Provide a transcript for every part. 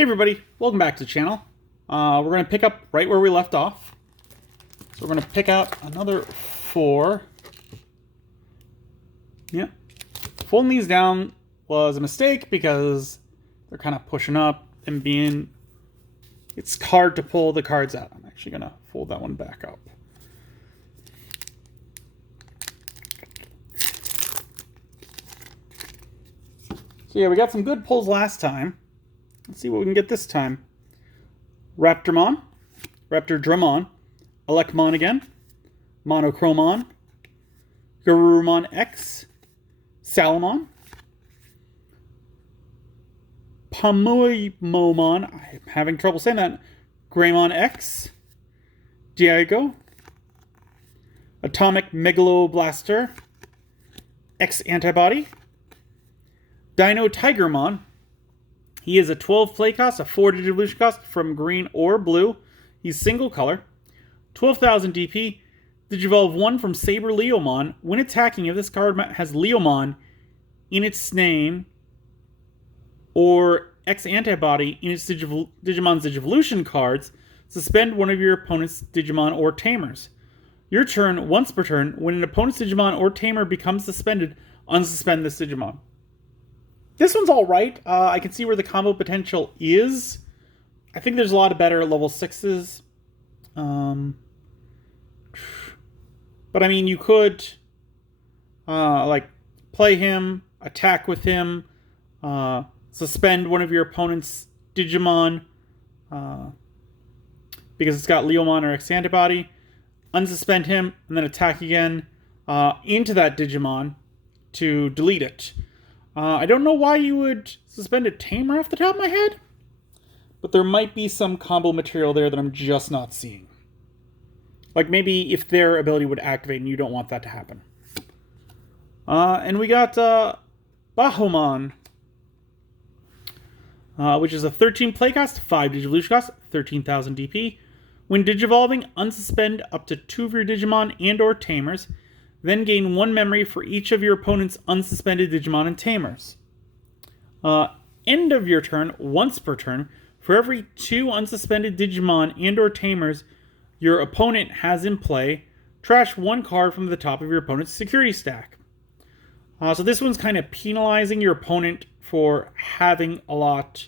Hey everybody, welcome back to the channel. We're going to pick up right where we left off. So we're going to pick out another 4. Yeah. Folding these down was a mistake because they're kind of pushing up and being... It's hard to pull the cards out. I'm actually going to fold that one back up. So yeah, we got some good pulls last time. Let's see what we can get this time. Raptormon, Raptordramon, Elecmon again, Monochromon, Garurumon X, Salamon, Pamuimomon, I'm having trouble saying that, Greymon X, Diego, Atomic Megaloblaster, X Antibody, Dino Tigermon. He is a 12 play cost, a 4 Digivolution cost from green or blue. He's single color. 12,000 DP. Digivolve 1 from Saber Leomon. When attacking, if this card has Leomon in its name or X Antibody in its Digimon's Digivolution cards, suspend one of your opponent's Digimon or Tamers. Your turn, once per turn, when an opponent's Digimon or Tamer becomes suspended, unsuspend this Digimon. This one's all right. I can see where the combo potential is. I think there's a lot of better level 6s. But I mean, you could like play him, attack with him, suspend one of your opponent's Digimon because it's got Leomon or X Antibody, unsuspend him, and then attack again into that Digimon to delete it. I don't know why you would suspend a Tamer off the top of my head, but there might be some combo material there that I'm just not seeing. Like maybe if their ability would activate and you don't want that to happen. And we got Bahomon, which is a 13 play cost, 5 Digivolution cost, 13,000 DP. When Digivolving, unsuspend up to 2 of your Digimon and or Tamers. Then gain 1 memory for each of your opponent's unsuspended Digimon and Tamers. End of your turn, once per turn, for every 2 unsuspended Digimon and or Tamers your opponent has in play, trash 1 card from the top of your opponent's security stack. So this one's kind of penalizing your opponent for having a lot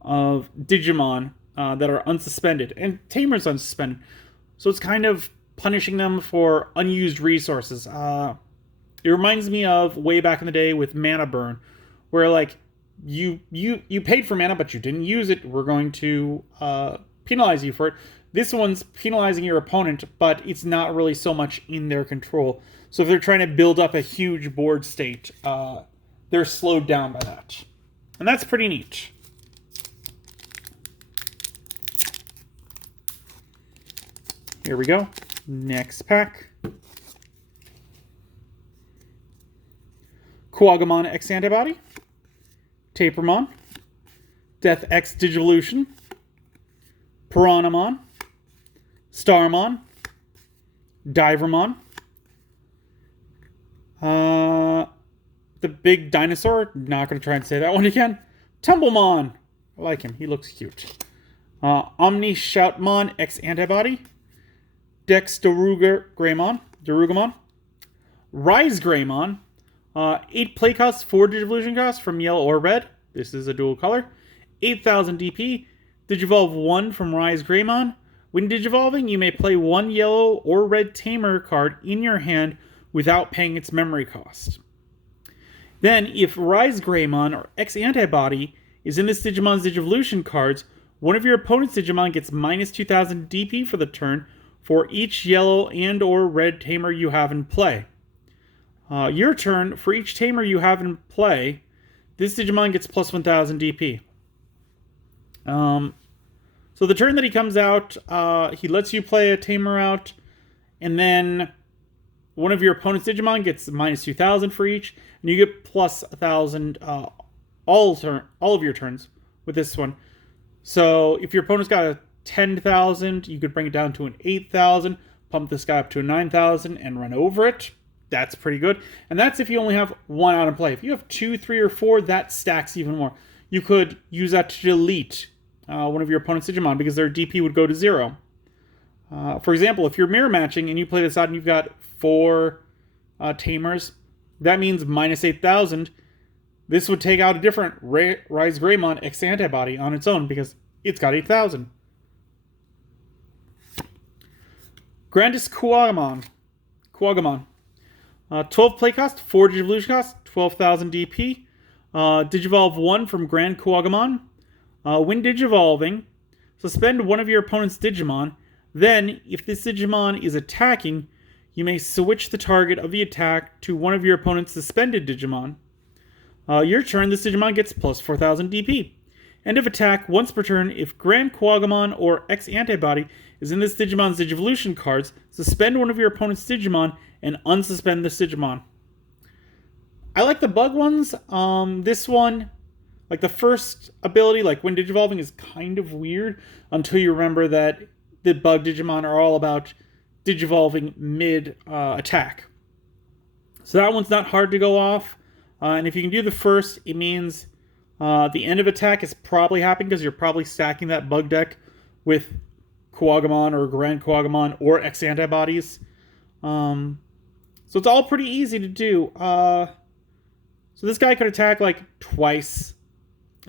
of Digimon that are unsuspended, and Tamers unsuspended. So it's kind of punishing them for unused resources. It reminds me of way back in the day with Mana Burn, where like you paid for mana but you didn't use it. We're going to penalize you for it. This one's penalizing your opponent, but it's not really so much in their control. So if they're trying to build up a huge board state, they're slowed down by that. And that's pretty neat. Here we go. Next pack. Kuwagamon X Antibody, Tapermon, Death X Digivolution, Piranhamon, Starmon, Divermon, the big dinosaur, not going to try and say that one again, Tumblemon, I like him, he looks cute, Omnishoutmon X Antibody, Dex Darugamon, Rise Greymon, 8 play costs, 4 Digivolution costs from yellow or red. This is a dual color. 8,000 DP. Digivolve 1 from Rise Greymon. When Digivolving, you may play 1 yellow or red Tamer card in your hand without paying its memory cost. Then, if Rise Greymon or X Antibody is in this Digimon's Digivolution cards, one of your opponent's Digimon gets minus 2,000 DP for the turn for each yellow and or red Tamer you have in play. Your turn, for each Tamer you have in play, this Digimon gets plus 1,000 DP. So the turn that he comes out, he lets you play a Tamer out, and then one of your opponent's Digimon gets minus 2,000 for each, and you get plus 1,000 all of your turns with this one. So if your opponent's got a 10,000, you could bring it down to an 8,000, pump this guy up to a 9,000, and run over it. That's pretty good. And that's if you only have 1 out in play. If you have 2, 3, or 4, that stacks even more. you could use that to delete one of your opponent's Digimon because their DP would go to 0. For example, if you're mirror matching and you play this out and you've got 4 Tamers, that means minus 8,000. This would take out a different Rise Greymon X antibody on its own because it's got 8,000. Grandis Kuwagamon. 12 play cost, 4 Digivolution cost, 12,000 DP. Digivolve 1 from Grand Kuwagamon. When Digivolving, suspend one of your opponent's Digimon. Then, if this Digimon is attacking, you may switch the target of the attack to one of your opponent's suspended Digimon. Your turn, this Digimon gets plus 4,000 DP. End of attack once per turn. If Grand Kuwagamon or X Antibody is in this Digimon's Digivolution cards, suspend one of your opponent's Digimon and unsuspend this Digimon. I like the bug ones. This one, like the first ability, like when Digivolving, is kind of weird until you remember that the bug Digimon are all about Digivolving mid-attack. So that one's not hard to go off. And if you can do the first, it means the end of attack is probably happening because you're probably stacking that bug deck with Kuwagamon or Grand Kuwagamon or X antibodies. So it's all pretty easy to do. So this guy could attack like twice,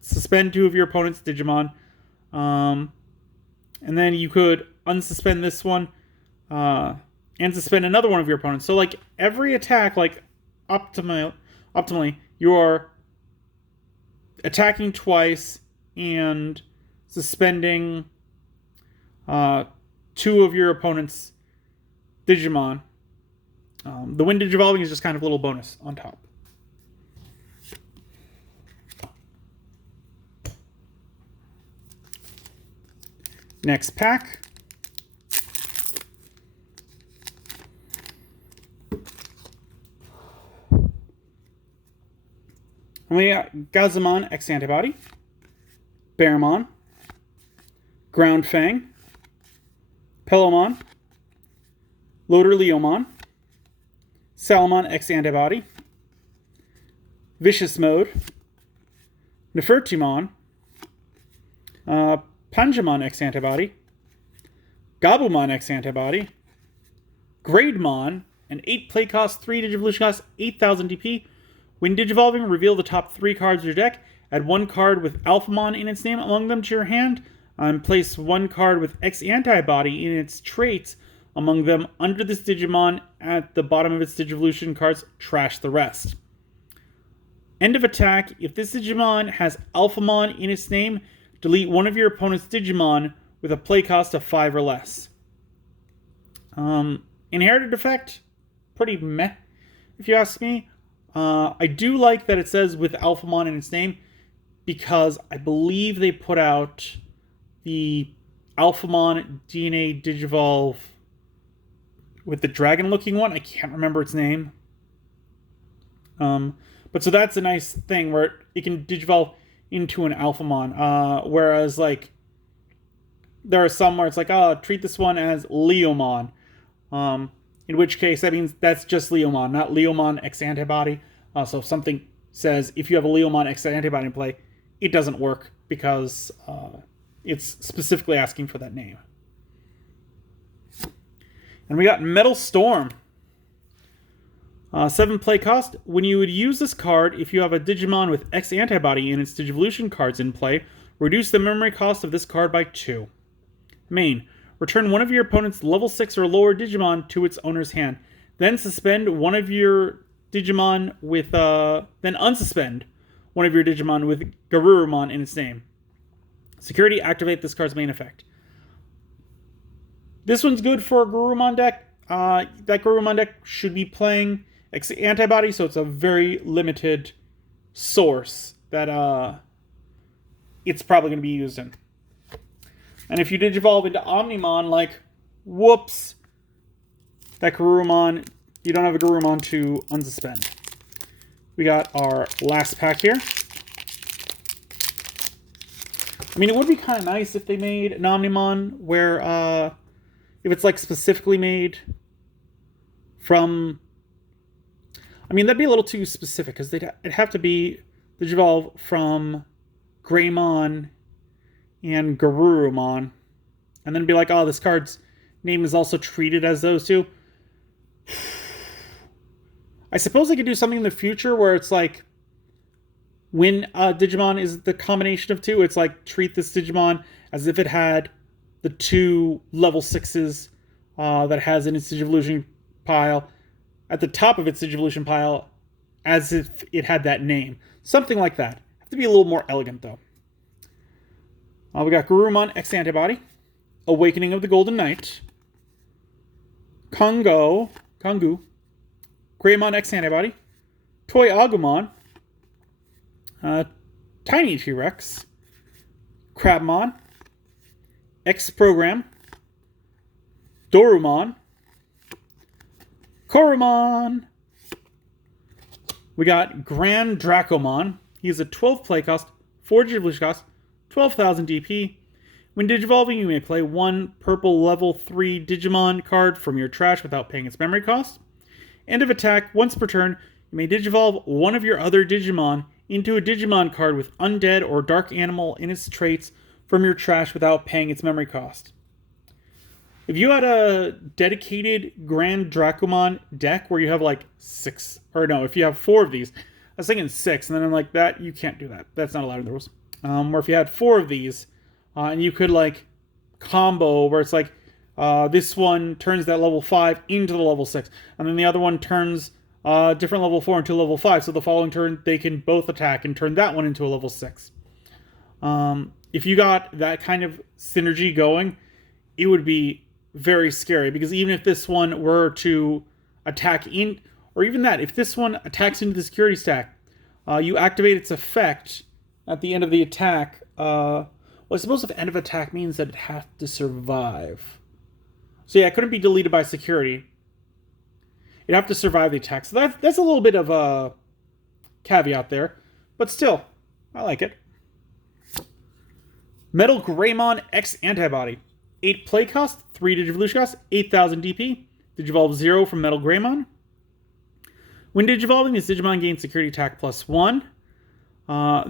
suspend 2 of your opponent's Digimon, and then you could unsuspend this one and suspend another one of your opponents. So like every attack, like optimally, you are attacking twice and suspending 2 of your opponent's Digimon. The Wind Digivolving is just kind of a little bonus on top. Next pack. And we got Gazamon X Antibody, Bearmon, Ground Fang, Pillowmon, Loader Leomon, Salamon X Antibody, Vicious Mode, Nefertumon, Panjamon X Antibody, Gabumon X Antibody, Grademon, an 8 play cost, 3 Digivolution cost, 8,000 DP. When Digivolving, reveal the top 3 cards of your deck. Add 1 card with Alphamon in its name among them to your hand. Place 1 card with X Antibody in its traits among them under this Digimon at the bottom of its Digivolution cards. Trash the rest. End of attack. If this Digimon has Alphamon in its name, delete one of your opponent's Digimon with a play cost of 5 or less. Inherited effect, pretty meh, if you ask me. I do like that it says with Alphamon in its name because I believe they put out the Alphamon DNA Digivolve with the dragon-looking one. I can't remember its name. But so that's a nice thing where it can Digivolve into an Alphamon. Whereas, like, there are some where it's like, oh, treat this one as Leomon. In which case, that means that's just Leomon, not Leomon X Antibody. So if something says, if you have a Leomon X Antibody in play, it doesn't work because it's specifically asking for that name. And we got Metal Storm. 7 play cost. When you would use this card, if you have a Digimon with X Antibody in its Digivolution cards in play, reduce the memory cost of this card by 2. Main. Return one of your opponent's level 6 or lower Digimon to its owner's hand. Then suspend one of your Digimon with, then unsuspend one of your Digimon with Garurumon in its name. Security, activate this card's main effect. This one's good for a Garurumon deck. That Garurumon deck should be playing X Antibody, so it's a very limited source that it's probably going to be used in. And if you Digivolve into Omnimon, like, whoops, that Garurumon, you don't have a Garurumon to unsuspend. We got our last pack here. I mean, it would be kind of nice if they made an Omnimon where, if it's, like, specifically made from... I mean, that'd be a little too specific, because it'd have to be Digivolve from Greymon, and Garurumon, and then be like, oh, this card's name is also treated as those two. I suppose they could do something in the future where it's like, when Digimon is the combination of two, it's like treat this Digimon as if it had the two level 6s that it has in its Digivolution pile at the top of its Digivolution pile, as if it had that name. Something like that. Have to be a little more elegant, though. We got Garurumon X Antibody, Awakening of the Golden Knight, Kongu, Greymon X Antibody, Toy Agumon, Tiny T-Rex, Crabmon, X Program, Dorumon, Koromon. We got Grand Dracomon. He is a 12 play cost, 4 Digivolution cost, 12,000 DP. When Digivolving, you may play one purple level 3 Digimon card from your trash without paying its memory cost. End of attack, once per turn, you may Digivolve one of your other Digimon into a Digimon card with Undead or Dark Animal in its traits from your trash without paying its memory cost. If you had a dedicated Grand Dracomon deck where you have like 6, or no, if you have 4 of these, I was thinking 6, and then I'm like, that, you can't do that. That's not allowed in the rules. Or if you had 4 of these, and you could like combo where it's like, this one turns that level 5 into the level 6, and then the other one turns different level 4 into level 5, so the following turn they can both attack and turn that one into a level 6. If you got that kind of synergy going, it would be very scary, because even if this one were to attack in, or even that, if this one attacks into the security stack, you activate its effect at the end of the attack. Well, I suppose if end of attack means that it has to survive. So yeah, it couldn't be deleted by security. It'd have to survive the attack. So that's a little bit of a caveat there. But still, I like it. Metal Greymon X Antibody. 8 play cost, 3 Digivolution cost, 8,000 DP. Digivolve 0 from Metal Greymon. When Digivolving, this Digimon gains security attack +1.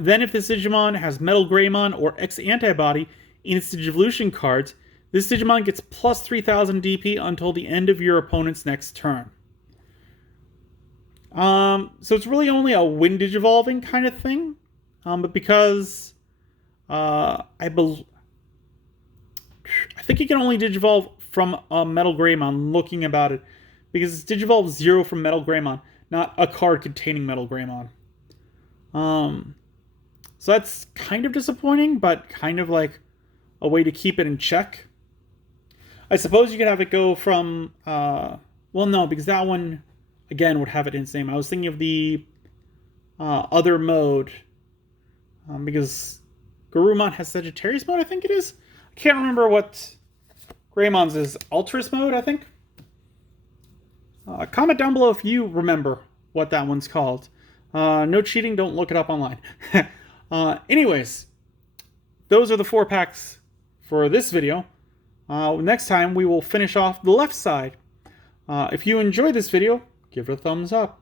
Then if this Digimon has Metal Greymon or X Antibody in its Digivolution cards, this Digimon gets plus 3,000 DP until the end of your opponent's next turn. So it's really only a when Digivolving kind of thing. But because I think you can only Digivolve from Metal Greymon, looking about it, because it's Digivolve 0 from Metal Greymon, not a card containing Metal Greymon. So that's kind of disappointing, but kind of like a way to keep it in check. I suppose you could have it go from, well, no, because that one, again, would have it in its name. I was thinking of the other mode, because Garurumon has Sagittarius mode, I think it is. I can't remember what Greymon's is. Ultras mode, I think. Comment down below if you remember what that one's called. No cheating, don't look it up online. Anyways, those are the 4 packs for this video. Next time, we will finish off the left side. If you enjoyed this video, give it a thumbs up.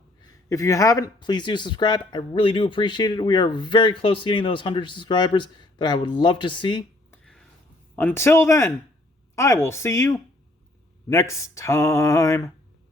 If you haven't, please do subscribe. I really do appreciate it. We are very close to getting those 100 subscribers that I would love to see. Until then, I will see you next time.